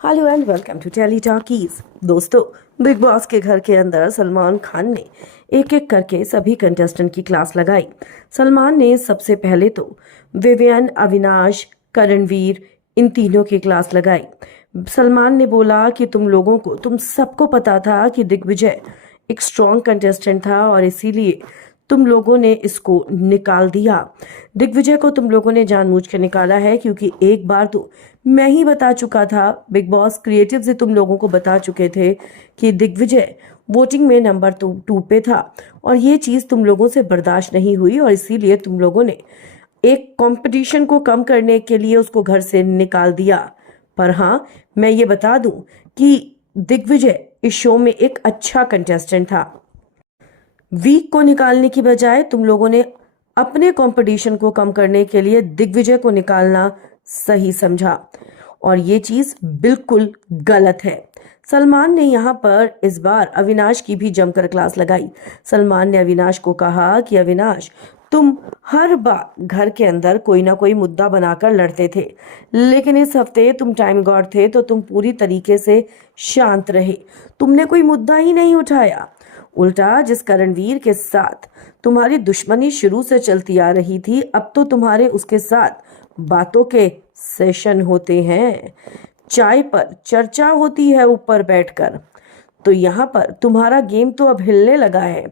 Hello and welcome to tele talkies. दोस्तों, big boss के घर के अंदर सलमान खान ने एक एक करके सभी कंटेस्टेंट की क्लास लगाई। सलमान ने सबसे पहले तो विवियन, अविनाश, करणवीर, इन तीनों की क्लास लगाई। सलमान ने बोला कि तुम सबको पता था कि दिग्विजय एक स्ट्रॉन्ग कंटेस्टेंट था और इसीलिए तुम लोगों ने इसको निकाल दिया। दिग्विजय को तुम लोगों ने जानबूझ के निकाला है क्योंकि एक बार तो मैं ही बता चुका था, बिग बॉस क्रिएटिव से तुम लोगों को बता चुके थे कि दिग्विजय वोटिंग में नंबर 2 पे था और ये चीज तुम लोगों से बर्दाश्त नहीं हुई और इसीलिए तुम लोगों ने एक कंपटीशन को कम करने के लिए उसको घर से निकाल दिया। पर हाँ, मैं ये बता दूं कि दिग्विजय इस शो में एक अच्छा कंटेस्टेंट था। वीक को निकालने की बजाय तुम लोगों ने अपने कंपटीशन को कम करने के लिए दिग्विजय को निकालना सही समझा और ये चीज बिल्कुल गलत है। सलमान ने यहाँ पर इस बार अविनाश की भी जमकर क्लास लगाई। सलमान ने अविनाश को कहा कि अविनाश, तुम हर बार घर के अंदर कोई ना कोई मुद्दा बनाकर लड़ते थे, लेकिन इस हफ्ते तुम टाइम गॉड थे तो तुम पूरी तरीके से शांत रहे। तुमने कोई मुद्दा ही नहीं उठाया। उल्टा जिस करणवीर के साथ तुम्हारी दुश्मनी शुरू से चलती आ रही थी, अब तो तुम्हारे उसके साथ बातों के सेशन होते हैं, चाय पर चर्चा होती है ऊपर बैठकर। तो यहाँ पर तुम्हारा गेम तो अब हिलने लगा है।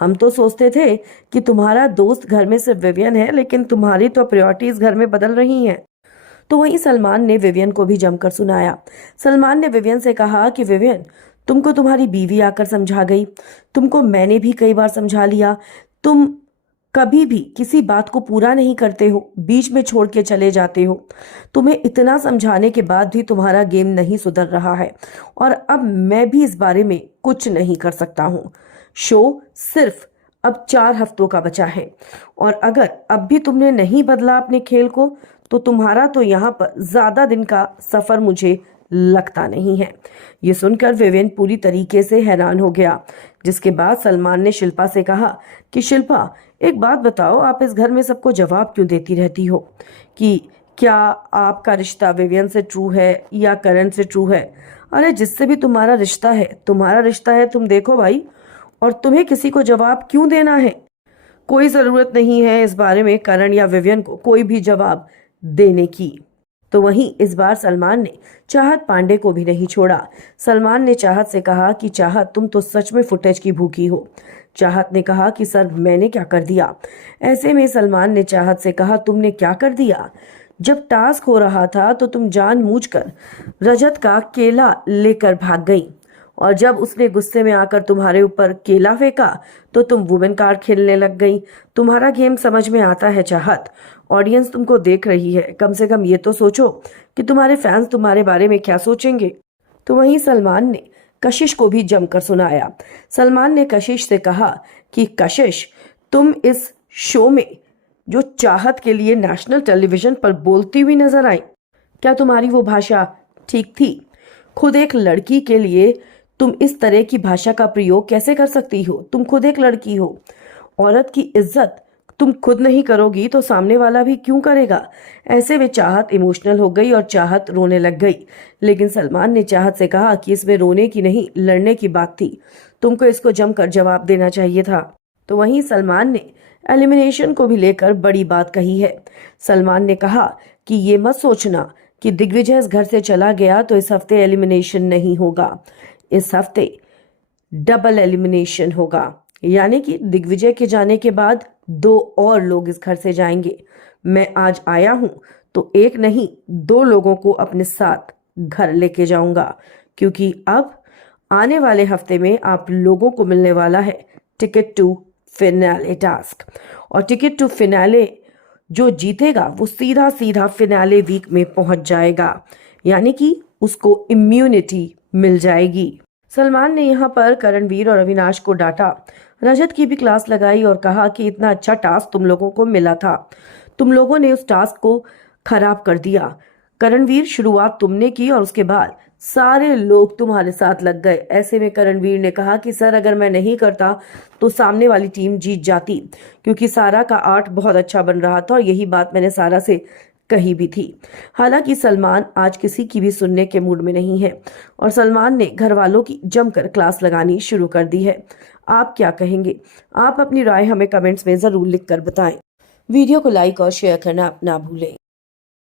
हम तो सोचते थे कि तुम्हारा दोस्त घर में सिर्फ विवियन है, लेकिन तुम्हारी तो प्रायोरिटीज घर में बदल रही हैं। तो वहीं सलमान ने विवियन को भी जमकर सुनाया। सलमान ने विवियन से कहा कि विवियन, तुमको तुम्हारी बीवी आकर समझा गई, तुमको मैंने भी कई बार समझा लिया, तुम कभी भी किसी बात को पूरा नहीं करते हो, बीच में छोड़ के चले जाते हो। तुम्हें इतना समझाने के बाद भी तुम्हारा गेम नहीं सुधर रहा है और अब मैं भी इस बारे में कुछ नहीं कर सकता हूँ। शो सिर्फ अब 4 हफ्तों का बचा है और अगर अब भी तुमने नहीं बदला अपने खेल को तो तुम्हारा तो यहाँ पर ज्यादा दिन का सफर मुझे लगता नहीं है। ये सुनकर विवेन पूरी तरीके से हैरान हो गया, जिसके बाद सलमान ने शिल्पा से कहा कि शिल्पा, एक बात बताओ, आप इस घर में सबको जवाब क्यों देती रहती हो कि क्या आपका रिश्ता विवियन से ट्रू है या करण से ट्रू है? अरे जिससे भी तुम्हारा रिश्ता है, तुम देखो भाई, और तुम्हें किसी को जवाब क्यों देना है? कोई जरूरत नहीं है इस बारे में करण या विवियन को कोई भी जवाब देने की। तो वहीं इस बार सलमान ने चाहत पांडे को भी नहीं छोड़ा। सलमान ने चाहत से कहा कि चाहत, तुम तो सच में फुटेज की भूखी हो। चाहत ने कहा कि सर मैंने क्या कर दिया? ऐसे में सलमान ने चाहत से कहा, तुमने क्या कर दिया? जब टास्क हो रहा था तो तुम जानबूझकर रजत का केला लेकर भाग गई और जब उसने गुस्से में आकर तुम्हारे ऊपर केला फेंका तो तुम वुमेन कार्ड खेलने लग गई। तुम्हारा गेम समझ में आता है चाहत, ऑडियंस तुमको देख रही है, कम से कम ये तो सोचो कि तुम्हारे फैंस तुम्हारे बारे में क्या सोचेंगे। तो वहीं सलमान ने कशिश को भी जमकर सुनाया। सलमान ने कशिश से कहा कि कशिश, तुम इस शो में जो चाहत के लिए नेशनल टेलीविजन पर बोलती हुई नजर आई, क्या तुम्हारी वो भाषा ठीक थी? खुद एक लड़की के लिए तुम इस तरह की भाषा का प्रयोग कैसे कर सकती हो? तुम खुद एक लड़की हो। औरत की इज्जत तुम खुद नहीं करोगी तो सामने वाला भी क्यों करेगा? ऐसे में चाहत इमोशनल हो गई और चाहत रोने लग गई। लेकिन सलमान ने चाहत से कहा कि इसमें रोने की नहीं, लड़ने की बात थी, तुमको इसको जमकर जवाब देना चाहिए था। तो वहीं सलमान ने एलिमिनेशन को भी लेकर बड़ी बात कही है। सलमान ने कहा कि ये मत सोचना कि दिग्विजय इस घर से चला गया तो इस हफ्ते एलिमिनेशन नहीं होगा। इस हफ्ते डबल एलिमिनेशन होगा, यानी कि दिग्विजय के जाने के बाद 2 और लोग इस घर से जाएंगे। मैं आज आया हूं तो एक नहीं 2 लोगों को अपने साथ घर लेके जाऊंगा, क्योंकि अब आने वाले हफ्ते में आप लोगों को मिलने वाला है टिकट टू फिनाले टास्क। और टिकट टू फिनाले जो जीतेगा वो सीधा सीधा फिनाले वीक में पहुंच जाएगा, यानी कि उसको इम्यूनिटी मिल जाएगी। सलमान ने यहाँ पर करणवीर और अविनाश को डांटा। रजत की भी क्लास लगाई और कहा कि इतना अच्छा टास्क तुम लोगों को मिला था, तुम लोगों ने उस टास्क को खराब कर दिया। करणवीर, शुरुआत तुमने की और उसके बाद सारे लोग तुम्हारे साथ लग गए। ऐसे में करणवीर ने कहा कि सर अगर मैं नहीं करता तो सामने वाली टीम जीत जाती, क्योंकि सारा का आर्ट बहुत अच्छा बन रहा था और यही बात मैंने सारा से कही भी थी। हालांकि सलमान आज किसी की भी सुनने के मूड में नहीं है और सलमान ने घर वालों की जमकर क्लास लगानी शुरू कर दी है। आप क्या कहेंगे? आप अपनी राय हमें कमेंट्स में जरूर लिखकर बताएं। वीडियो को लाइक और शेयर करना ना भूलें।